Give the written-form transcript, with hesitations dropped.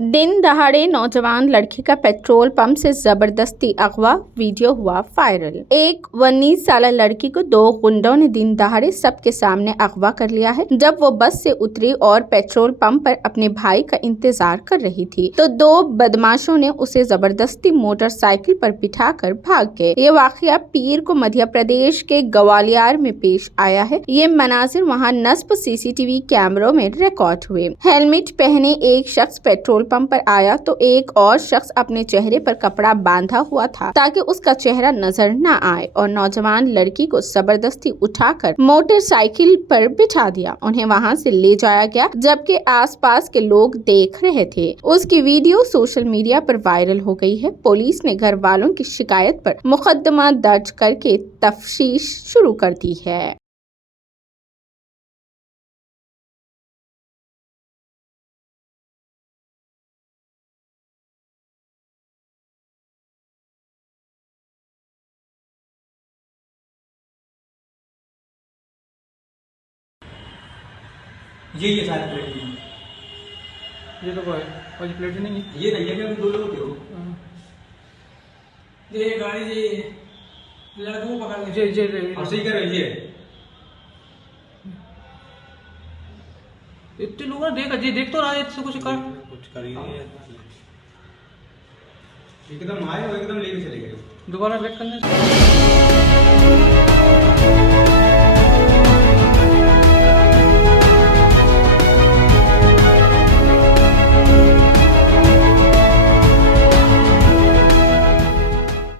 दिन दहाड़े नौजवान लड़की का पेट्रोल पंप से जबरदस्ती अगवा, वीडियो हुआ वायरल। एक 19 साल लड़की को दो गुंडों ने दिन दहाड़े सबके सामने अगवा कर लिया है। जब वो बस से उतरी और पेट्रोल पंप पर अपने भाई का इंतजार कर रही थी तो दो बदमाशों ने उसे जबरदस्ती मोटरसाइकिल पर बिठाकर भाग गए। ये वाकया पीर को मध्य प्रदेश के ग्वालियर में पेश आया है। ये मनाजिर वहाँ नस्ब सीसीटीवी कैमरों में रिकॉर्ड हुए। हेलमेट पहने एक शख्स पेट्रोल पंप पर आया तो एक और शख्स अपने चेहरे पर कपड़ा बांधा हुआ था ताकि उसका चेहरा नजर न आए और नौजवान लड़की को जबरदस्ती उठाकर मोटरसाइकिल पर बिठा दिया। उन्हें वहां से ले जाया गया जबकि आसपास के लोग देख रहे थे। उसकी वीडियो सोशल मीडिया पर वायरल हो गई है। पुलिस ने घर वालों की शिकायत पर मुकदमा दर्ज करके तफ्तीश शुरू कर दी है। ये सारे प्लेट नहीं ये तो कोई प्लेट ही नहीं है। ये नहीं है कि दो लोग थे वो। ये गाड़ी जी लड़कों को पकड़ के जे अब सही कर रही है। इतने लोग ना देख तो रहा है, इससे कुछ कर एकदम आए और एकदम लेके चले गए। दोबारा वेट करने से